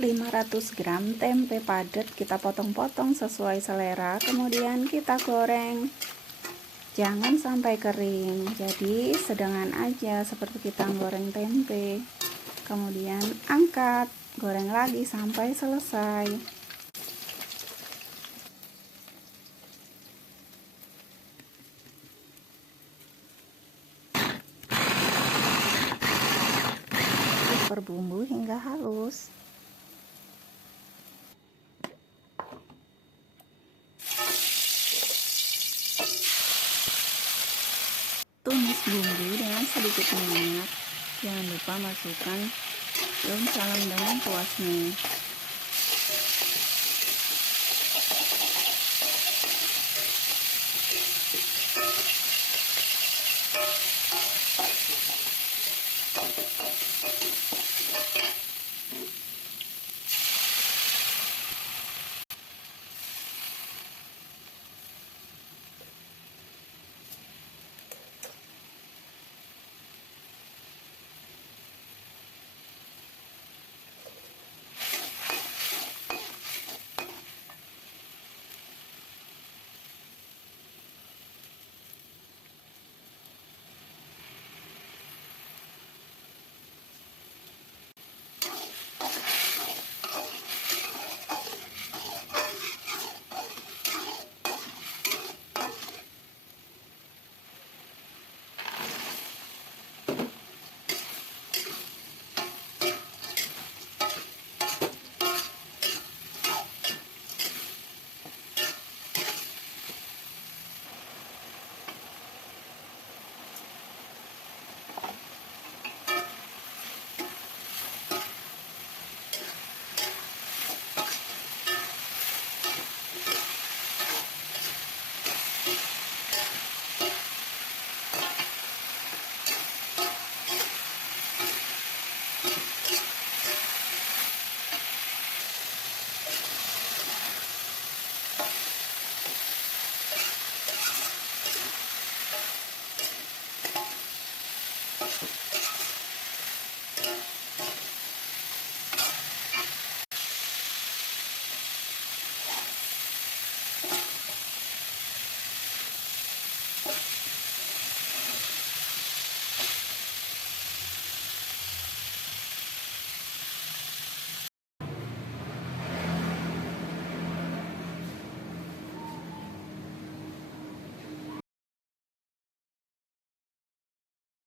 500 gram tempe padat kita potong-potong sesuai selera, kemudian kita goreng. Jangan sampai kering, jadi sedengan aja seperti kita goreng tempe. Kemudian angkat, goreng lagi sampai selesai. Berbumbu hingga halus. Tumis bumbu dengan sedikit minyak. Jangan lupa masukkan daun salam dengan tuasnya.